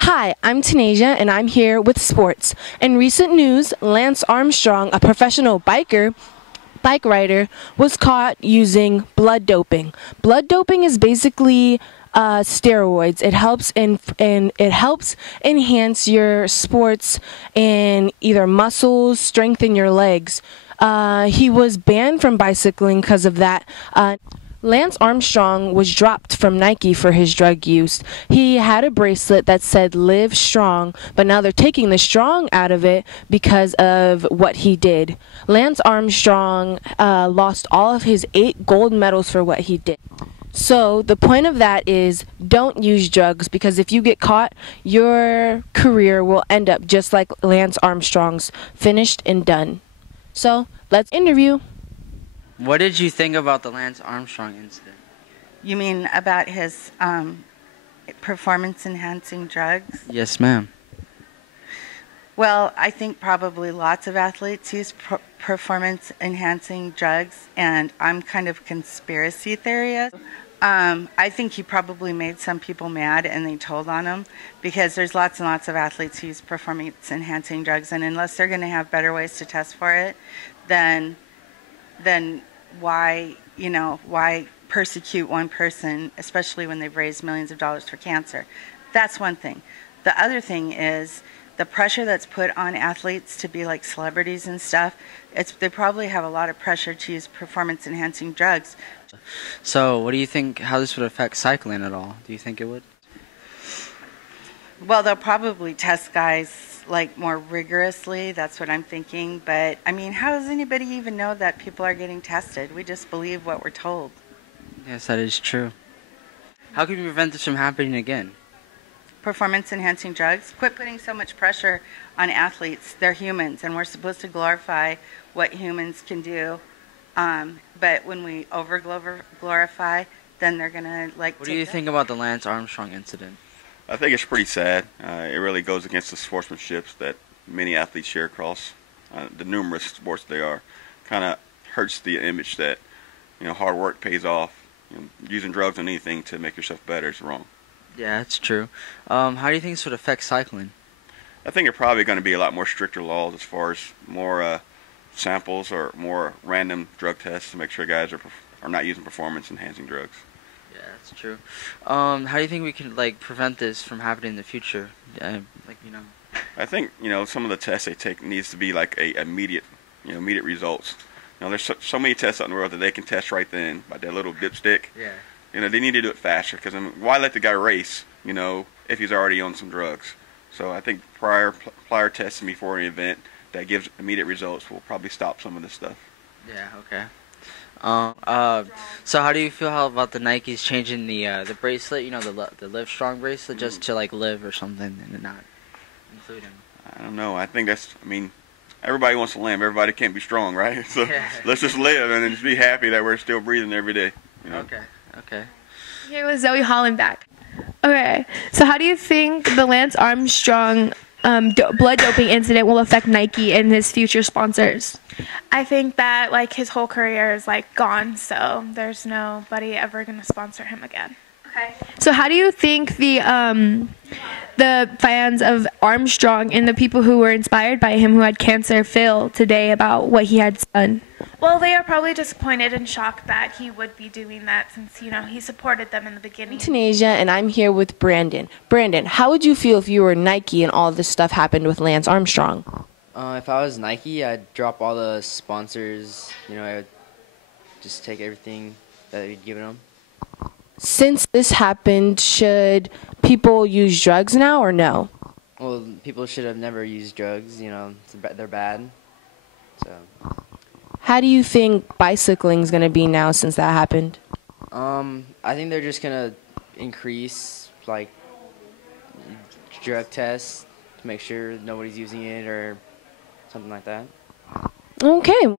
Hi, I'm Tanasia, and I'm here with sports. In recent news, Lance Armstrong, a professional bike rider, was caught using blood doping. Blood doping is basically steroids. It helps enhance your sports and either muscles, strengthen your legs. He was banned from bicycling because of that. Lance Armstrong was dropped from Nike for his drug use. He had a bracelet that said "Live Strong," but now they're taking the strong out of it because of what he did. Lance Armstrong lost all of his 8 gold medals for what he did. So the point of that is don't use drugs, because if you get caught, your career will end up just like Lance Armstrong's, finished and done. So let's interview. What did you think about the Lance Armstrong incident? You mean about his performance-enhancing drugs? Yes, ma'am. Well, I think probably lots of athletes use performance-enhancing drugs, and I'm kind of conspiracy theorist. I think he probably made some people mad and they told on him, because there's lots and lots of athletes who use performance-enhancing drugs, and unless they're going to have better ways to test for it, then why persecute one person, especially when they've raised millions of dollars for cancer? That's one thing. The other thing is the pressure that's put on athletes to be like celebrities and stuff. They probably have a lot of pressure to use performance-enhancing drugs. So, what do you think, how this would affect cycling at all? Do you think it would? Well, they'll probably test guys like more rigorously. That's what I'm thinking. But I mean, how does anybody even know that people are getting tested? We just believe what we're told. Yes, that is true. How can we prevent this from happening again? Performance-enhancing drugs. Quit putting so much pressure on athletes. They're humans, and we're supposed to glorify what humans can do. But when we over-glorify, then they're gonna like. What do you think about the Lance Armstrong incident? I think it's pretty sad. It really goes against the sportsmanship that many athletes share across the numerous sports they are. Kind of hurts the image that hard work pays off. Using drugs on anything to make yourself better is wrong. Yeah, that's true. How do you think this would affect cycling? I think it's probably going to be a lot more stricter laws as far as more samples or more random drug tests to make sure guys are not using performance-enhancing drugs. Yeah, that's true. How do you think we can prevent this from happening in the future? I think some of the tests they take needs to be like immediate results. There's so many tests out in the world that they can test right then by their little dipstick. Yeah. They need to do it faster, because why let the guy race? If he's already on some drugs. So I think prior testing before an event that gives immediate results will probably stop some of this stuff. Yeah. Okay. So how do you feel about the Nikes changing the bracelet? The Live Strong bracelet, just to live or something, and not include him? I don't know. I think everybody wants to live. Everybody can't be strong, right? So Yeah. let's just live and then just be happy that we're still breathing every day. Okay. Here with Zoe Hollenbeck. Okay, so how do you think the Lance Armstrong blood doping incident will affect Nike and his future sponsors? I think that his whole career is gone, so there's nobody ever going to sponsor him again. Okay. So how do you think the fans of Armstrong and the people who were inspired by him who had cancer feel today about what he had done? Well, they are probably disappointed and shocked that he would be doing that, since he supported them in the beginning. I'm Tanasia, and I'm here with Brandon. Brandon, how would you feel if you were Nike and all this stuff happened with Lance Armstrong? If I was Nike, I'd drop all the sponsors. I would just take everything that we'd given them. Since this happened, should people use drugs now or no? Well, people should have never used drugs. They're bad. So. How do you think bicycling is going to be now since that happened? I think they're just gonna increase drug tests to make sure nobody's using it or something like that. Okay.